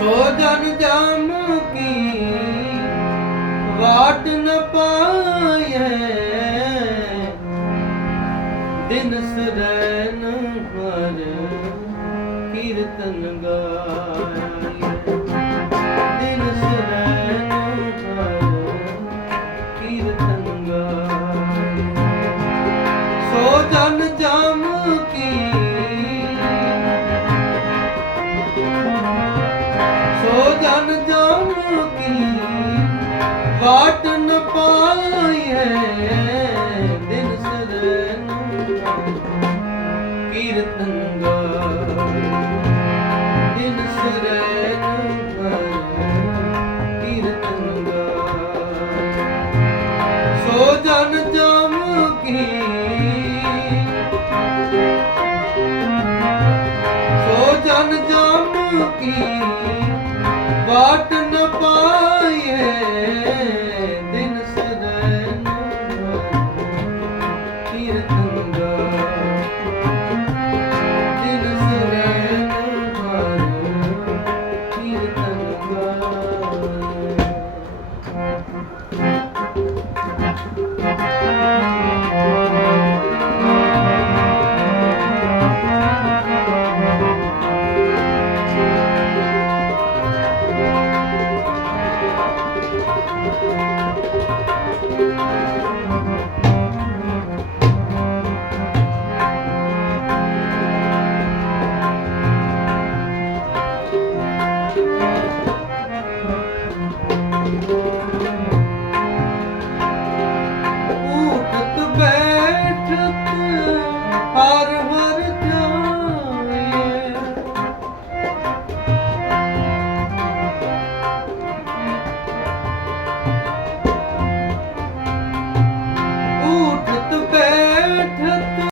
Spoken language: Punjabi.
ਸੋ ਜਨ ਜਾਮ ਕੀ ਵਾਟ ਨ ਪਾਏ ਦਿਨ ਸਰੈਨ ਹਰ ਕੀਰਤਨ ਗਾਏ ਦਿਨ ਸਰੈਨ ਹਰ ਕੀਰਤਨ ਗਾਏ ਸੋ ਜਨ ਜਾਮ ਕੀ ਕੀਰਤਨ ਗਾ ਸੋ ਜਨ ਕੀ ਸੋ ਜਨ ਜਮ ਕੀ ਬਾਟ ਨ ਦਿਨ ਸਿਰੇ